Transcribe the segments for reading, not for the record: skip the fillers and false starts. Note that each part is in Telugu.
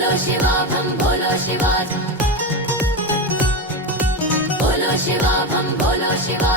बोलो शिवा भम बोलो शिवा, बोलो शिवा भम बोलो शिवा।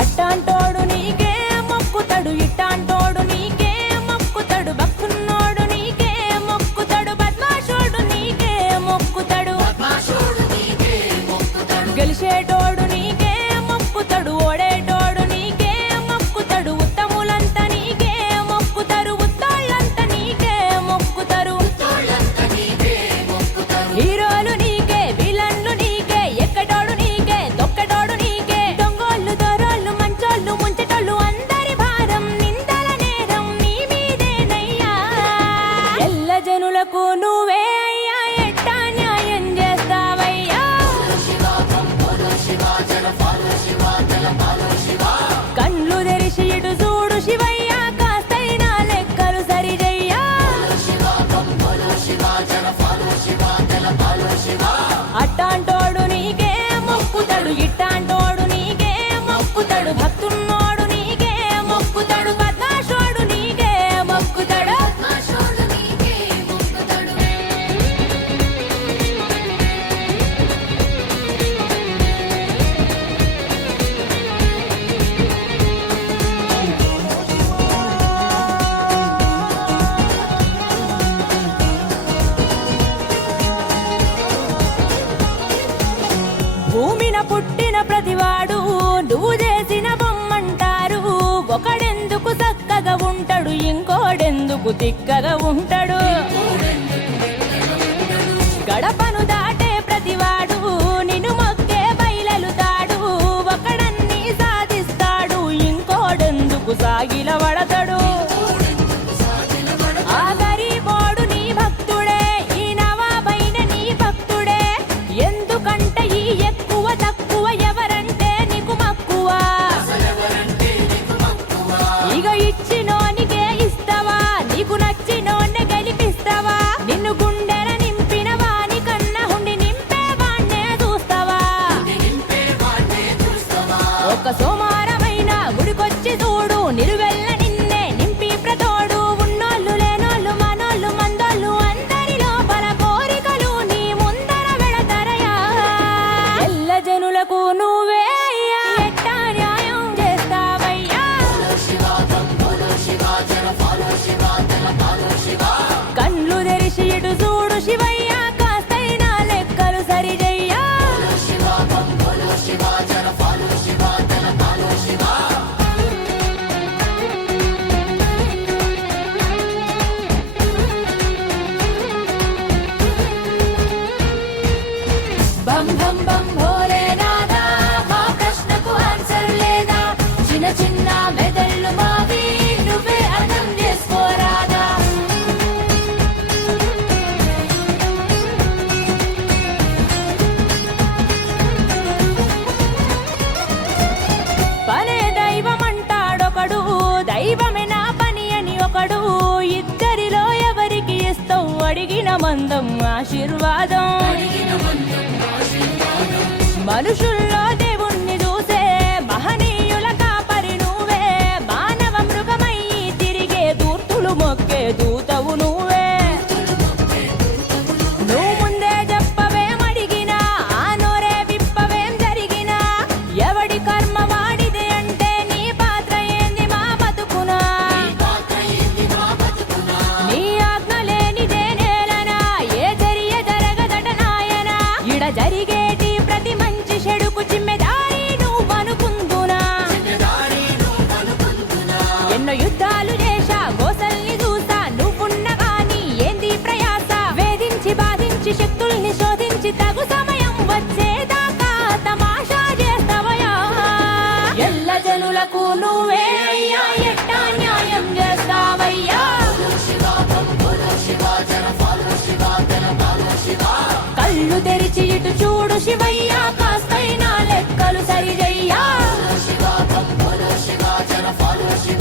అట్టాంటోడు నీకే మొక్కుతాడు, ఇట్టాంటోడు నీకే మొక్కుతాడు, భక్తున్నోడు నీకే మొక్కుతాడు, బద్మాషోడు నీకే మొక్కుతాడు, గెలిచేటోడు నీకే మొక్కుతాడు, ఓడేటోడు నీకే మొక్కుతాడు, ఉత్తములంతా నీకే మొక్కుతారు, ఉత్తాళ్ళంతా నీకే మొక్కుతారు, హీరోలు నీకే, విలన్లు నీకే, ఎక్కడోడు నీకే, తొక్కటోడు నీకే, దొంగోళ్ళు దొరోళ్ళు మంచోళ్ళు ముంచటోళ్ళు అందరి భారం నిందల నేరం నీ మీదేనయ్యా, ఎల్ల జనులకు నువ్వే అయ్యా, ఎట్టా న్యాయం చేస్తావయ్యా, కళ్ళు తెరిచి ఇటు చూడు శివయ్య, కాస్తైనా లెక్కలు సరిజయ్యా, అట్టాంటోడు నీకే మొక్కుతాడు, ఇట్టాంటోడు నీకే మొక్కుతాడు, భక్తున్నోడు నీకే మొక్కుతాడు, బద్మాషోడు నీకే మొక్కుతాడు, భూమిన పుట్టిన ప్రతివాడు నువ్వు చేసిన బొమ్మంటారు, ఒకడెందుకు చక్కగా ఉంటాడు, ఇంకోడెందుకు తిక్కగా ఉంటాడు, గడపను దాటే ప్రతివాడు నిన్ను మొక్కే బయలెలుతాడు, ఒకడన్ని సాధిస్తాడు, ఇంకోడెందుకు సాగిల పడతాడు, ఆ గరీబోడు నీ భక్తుడే, ఈ నవాబైన నీ భక్తుడే, ఎందుకంటే ఈ ఎక్కువ తక్కువ ఎవరంటే నీకు మక్కువ, ఇక ఇచ్చినోనికే ఇస్తావా, నీకు నచ్చినోన్నే గెలిపిస్తావా, నిన్ను గుండెల నింపిన వాని కన్నా హుండి నింపే వాణ్ణే చూస్తావా, ఒక సోమారమైన గుడికొచ్చి చూడు, నిలువెల్ల నిన్నే నింపి ప్రతోడు, ఉన్నోళ్ళు లేనోళ్ళు మనోళ్ళు మందోళ్ళు అందరి లోపల కోరికలు నీ ముందర వెళతరయా, ఎల్ల జనులకు నువ్వే అయ్యా, ఎట్టా న్యాయం చేస్తావయ్యా, కళ్ళు తెరిచి ఇటు చూడు శివయ్య, కాస్తైనా లెక్కలు సరిజయ్యా, బం బం బం భోలేనాథా, మా ప్రశ్నకు ఆన్సర్ లేదా, చిన్న చిన్న మెదళ్ళు మావి నువ్వే అర్థం చేసుకోరాదా, పనే దైవం అంటాడొకడు, దైవమే నా పని అని ఒకడు, ఇద్దరిలో ఎవరికి ఇస్తావు అడిగిన మందం ఆశీర్వాదం, మనుషుల్లో దేవుణ్ణి చూసే మహనీయుల కాపరి నువ్వే, మానవ మృగమయ్యి తిరిగే దూర్తులు మొక్కే దూతవు నువ్వే, నువ్వు ముందే చెప్పవేమడిగినా, ఆ నోరే విప్పవేం జరిగినా, ఎవడి కర్మ వాడిదే అంటే నీ పాత్ర ఏంది మా బతుకునా, నీ ఆజ్ఞ లేనిదే నేలనా, ఏ జరియ జరగదట నాయనా, ఇడ జరిగేటి ప్రతి మంచి చెడుకు చిమ్మెదారి నువ్వనుకుందునా, ఎన్నో యుద్ధాలు చేశా గోసల్ని చూసా, నువ్వున్న గాని ఏంది ప్రయాస, వేధించి బాధించి శక్తుల్ని శోధించి తగు సమయం వచ్చేదాకా తమాషా చేస్తావయా, ఎల్ల జనులకు నువ్వే అయ్యా, ఎట్టా న్యాయం చేస్తావయ్యా, కళ్ళు తెరిచి ఇటు చూడు శివయ్య, కాస్తైనా లెక్కలు సరిజయ్యా, శివ follow Shiva.